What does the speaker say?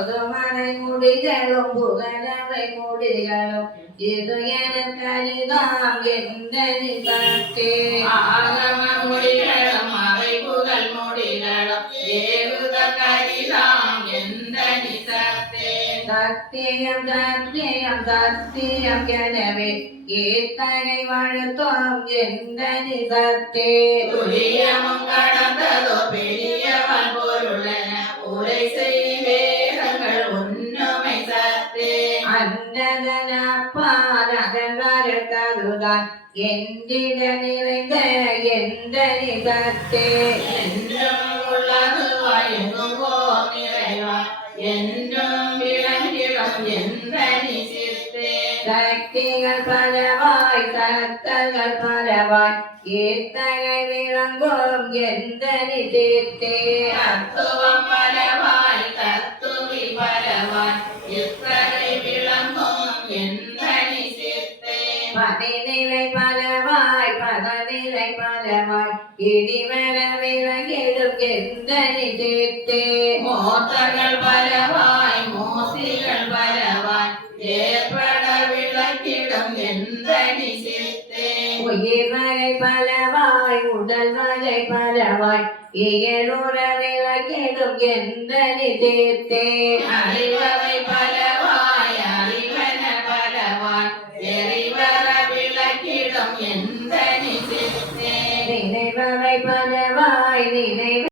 പൊതുമറമുടികളും സത്യം സത്യം സത്യം ജനവേ കീർത്തനെ വഴുത്തോം എന്തനി സത്തേ വന്ദനാപാലകരുത്തതുതാൻ എന്തിട നിറഞ്ഞ എന്റെ നിതത്തെ ശക്തികൾ പലവായി തത്തകൾ പലവായി കീർത്തകവിളങ്ങും എന്തനി തീർത്തേ തത്വം പലവായി തത്വി പലവായി பதினிலை பலவாய் பதனிலை பலவாய். இடிவர விலகிடும் எந்தனி தீர்த்தே மோத்தங்கள் பலவாய் மோசிகள் பலவாய். ஏற்பட விளக்கிடும் எந்தனி சேர்த்தே உயிர்வரை பலவாய் உடல் வரை பலவாய். இயலுற விளக்கிடும் எந்தனி தீர்த்தே அறிவரை பலவாய் நிற்பவை பலவாய் நினைவு